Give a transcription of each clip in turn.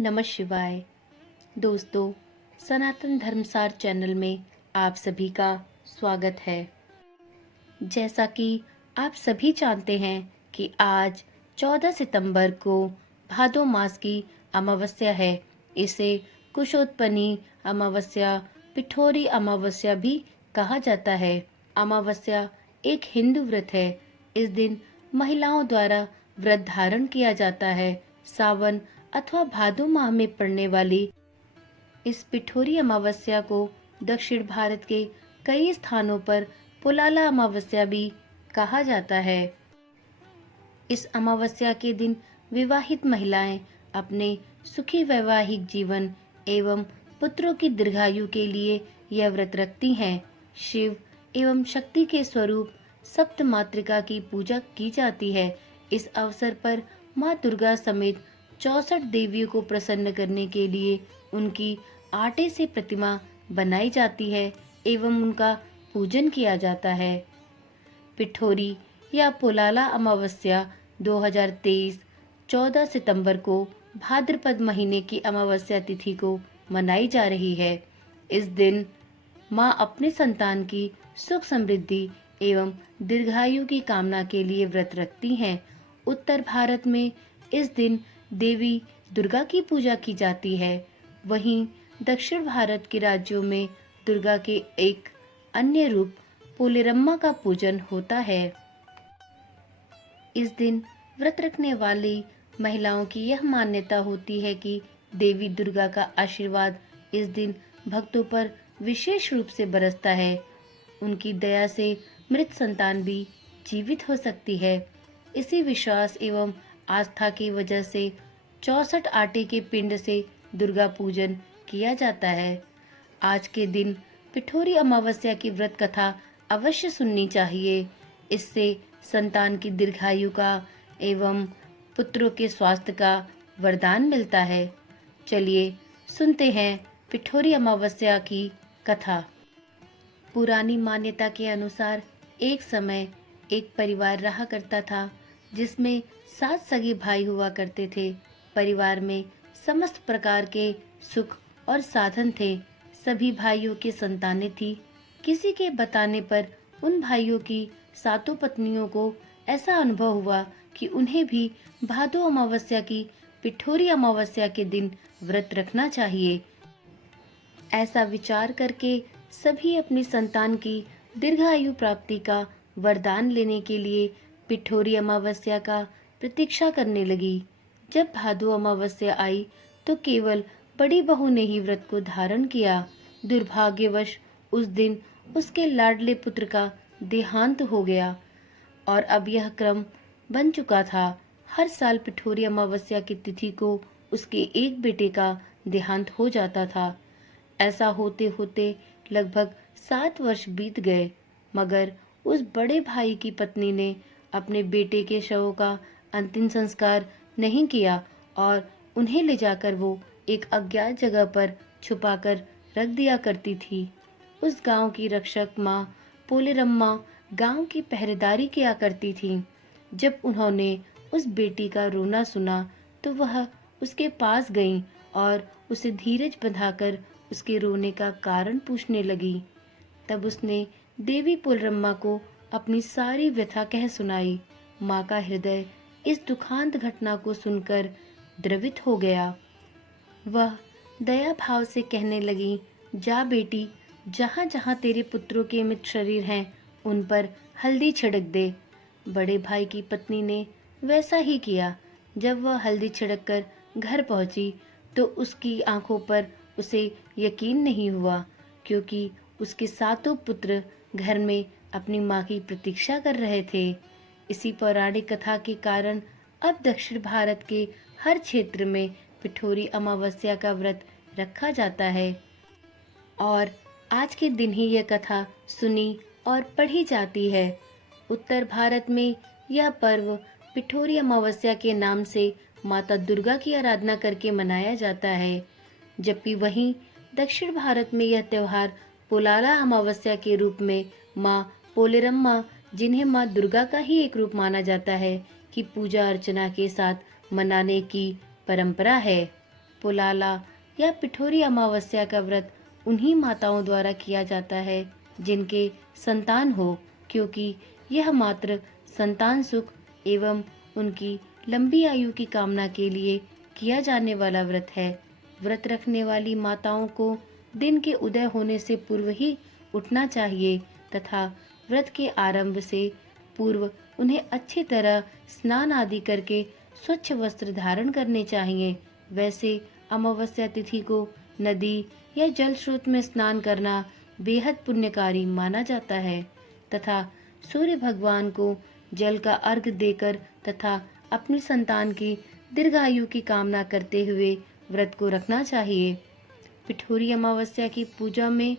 नमः शिवाय। दोस्तों, सनातन धर्मसार चैनल में आप सभी का स्वागत है। जैसा कि आप सभी जानते हैं कि आज 14 सितंबर को भादो मास की अमावस्या है। इसे कुशोत्पन्नी अमावस्या, पिठोरी अमावस्या भी कहा जाता है। अमावस्या एक हिंदू व्रत है। इस दिन महिलाओं द्वारा व्रत धारण किया जाता है। सावन अथवा भादो माह में पड़ने वाली इस पिठोरी अमावस्या को दक्षिण भारत के कई स्थानों पर पुलाला अमावस्या भी कहा जाता है। इस अमावस्या के दिन विवाहित महिलाएं अपने सुखी वैवाहिक जीवन एवं पुत्रों की दीर्घायु के लिए यह व्रत रखती हैं। शिव एवं शक्ति के स्वरूप सप्त मातृका की पूजा की जाती है। इस अवसर पर माँ दुर्गा समेत 64 देवियों को प्रसन्न करने के लिए उनकी आटे से प्रतिमा बनाई जाती है एवं उनका पूजन किया जाता है। पिठोरी या पुलाला अमावस्या 2023 14 सितंबर को भाद्रपद महीने की अमावस्या तिथि को मनाई जा रही है। इस दिन माँ अपने संतान की सुख समृद्धि एवं दीर्घायु की कामना के लिए व्रत रखती हैं। उत्तर भारत में इस दिन देवी दुर्गा की पूजा की जाती है। वहीं दक्षिण भारत के राज्यों में दुर्गा के एक अन्य रूप पोलेरम्मा का पूजन होता है। इस दिन व्रत रखने वाली महिलाओं की यह मान्यता होती है कि देवी दुर्गा का आशीर्वाद इस दिन भक्तों पर विशेष रूप से बरसता है। उनकी दया से मृत संतान भी जीवित हो सकती है। इसी विश्वास एवं आस्था की वजह से 64 आटे के पिंड से दुर्गा पूजन किया जाता है। आज के दिन पिठोरी अमावस्या की व्रत कथा अवश्य सुननी चाहिए। इससे संतान की दीर्घायु का एवं पुत्रों के स्वास्थ्य का वरदान मिलता है। चलिए सुनते हैं पिठोरी अमावस्या की कथा। पुरानी मान्यता के अनुसार एक समय एक परिवार रहा करता था जिसमें 7 सगे भाई हुआ करते थे। परिवार में समस्त प्रकार के सुख और साधन थे। सभी भाइयों की संतानें थी। किसी के बताने पर उन भाइयों की 7 पत्नियों को ऐसा अनुभव हुआ कि उन्हें भी भादो अमावस्या की पिठोरी अमावस्या के दिन व्रत रखना चाहिए। ऐसा विचार करके सभी अपनी संतान की दीर्घायु प्राप्ति का वरदान लेने के लिए पिठोरी अमावस्या का प्रतीक्षा करने लगी। जब भादो अमावस्या आई तो केवल बड़ी बहू ने ही व्रत को धारण किया। दुर्भाग्यवश उस दिन उसके लाडले पुत्र का देहांत हो गया और अब यह क्रम बन चुका था। हर साल पिठोरी अमावस्या की तिथि को उसके एक बेटे का देहांत हो जाता था। ऐसा होते होते लगभग 7 वर्ष बीत गए, मगर उस बड़े भाई की पत्नी ने अपने बेटे के शव का अंतिम संस्कार नहीं किया और उन्हें ले जाकर वो एक अज्ञात जगह पर छुपाकर रख दिया करती थी। उस गांव की रक्षक माँ पोलेरम्मा गांव की पहरेदारी किया करती थी। जब उन्होंने उस बेटी का रोना सुना तो वह उसके पास गईं और उसे धीरज बंधाकर उसके रोने का कारण पूछने लगी। तब उसने देवी पोलेरम्मा को अपनी सारी व्यथा कह सुनाई। माँ का हृदय इस दुखांत घटना को सुनकर द्रवित हो गया। वह दया भाव से कहने लगी, जा बेटी, जहाँ जहाँ तेरे पुत्रों के मृत शरीर हैं उन पर हल्दी छिड़क दे। बड़े भाई की पत्नी ने वैसा ही किया। जब वह हल्दी छिड़क कर घर पहुंची तो उसकी आंखों पर उसे यकीन नहीं हुआ, क्योंकि उसके 7 पुत्र घर में अपनी माँ की प्रतीक्षा कर रहे थे। इसी पौराणिक कथा के कारण अब दक्षिण भारत के हर क्षेत्र में पिठोरी अमावस्या का व्रत रखा जाता है और आज के दिन ही यह कथा सुनी और पढ़ी जाती है। उत्तर भारत में यह पर्व पिठोरी अमावस्या के नाम से माता दुर्गा की आराधना करके मनाया जाता है, जबकि वहीं दक्षिण भारत में यह त्योहार पुलाला अमावस्या के रूप में माँ पोलेरम्मा, जिन्हें माँ दुर्गा का ही एक रूप माना जाता है, की पूजा अर्चना के साथ मनाने की परंपरा है। पुलाला या पिठोरी अमावस्या का व्रत उन्हीं माताओं द्वारा किया जाता है जिनके संतान हो, क्योंकि यह मात्र संतान सुख एवं उनकी लंबी आयु की कामना के लिए किया जाने वाला व्रत है। व्रत रखने वाली माताओं को दिन के उदय होने से पूर्व ही उठना चाहिए तथा व्रत के आरंभ से पूर्व उन्हें अच्छी तरह स्नान आदि करके स्वच्छ वस्त्र धारण करने चाहिए। वैसे अमावस्या तिथि को नदी या जल स्रोत में स्नान करना बेहद पुण्यकारी माना जाता है तथा सूर्य भगवान को जल का अर्घ देकर तथा अपनी संतान की दीर्घायु की कामना करते हुए व्रत को रखना चाहिए। पिठोरी अमावस्या की पूजा में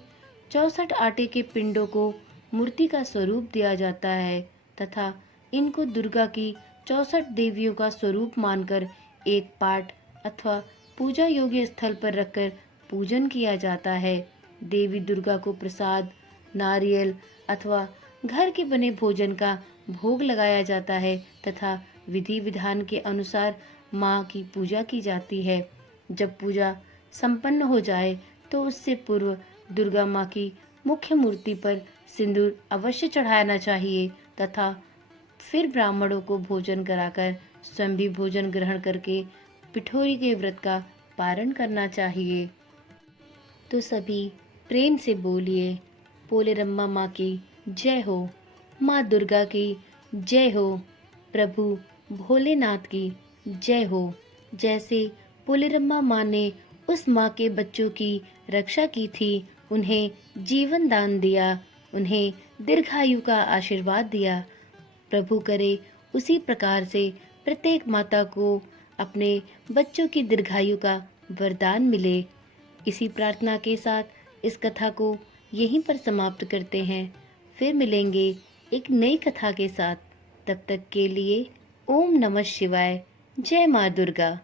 64 आटे के पिंडों को मूर्ति का स्वरूप दिया जाता है तथा इनको दुर्गा की 64 देवियों का स्वरूप मानकर एक पाठ अथवा पूजा योग्य स्थल पर रखकर पूजन किया जाता है। देवी दुर्गा को प्रसाद, नारियल अथवा घर के बने भोजन का भोग लगाया जाता है तथा विधि विधान के अनुसार माँ की पूजा की जाती है। जब पूजा संपन्न हो जाए तो उससे पूर्व दुर्गा माँ की मुख्य मूर्ति पर सिंदूर अवश्य चढ़ाना चाहिए तथा फिर ब्राह्मणों को भोजन कराकर स्वयं भी भोजन ग्रहण करके पिठोरी के व्रत का पारण करना चाहिए। तो सभी प्रेम से बोलिए, पोलेरम्मा माँ की जय हो, माँ दुर्गा की जय हो, प्रभु भोलेनाथ की जय हो। जैसे पोलेरम्मा माँ ने उस माँ के बच्चों की रक्षा की थी, उन्हें जीवन दान दिया, उन्हें दीर्घायु का आशीर्वाद दिया, प्रभु करे उसी प्रकार से प्रत्येक माता को अपने बच्चों की दीर्घायु का वरदान मिले। इसी प्रार्थना के साथ इस कथा को यहीं पर समाप्त करते हैं। फिर मिलेंगे एक नई कथा के साथ। तब तक के लिए ओम नमः शिवाय। जय माँ दुर्गा।